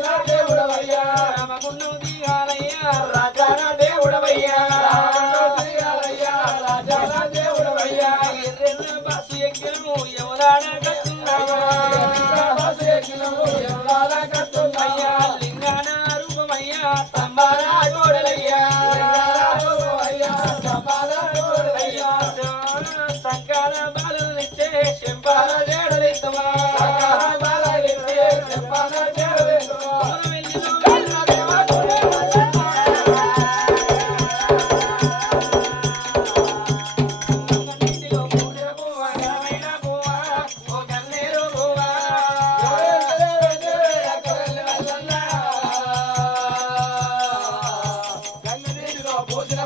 రామగుండం దిగాలయ్యా రాజాన దేవుడవయ్యా ఎర్రెల్ల బస్సు ఎక్కినము ఎవరాడ కట్టున్నాయ్యా లింగాన రూపమయ్యా స్తంభాల గోడలయ్యా సంకాల బాలలిస్తే చెంపాల జడలిస్తమా భోజన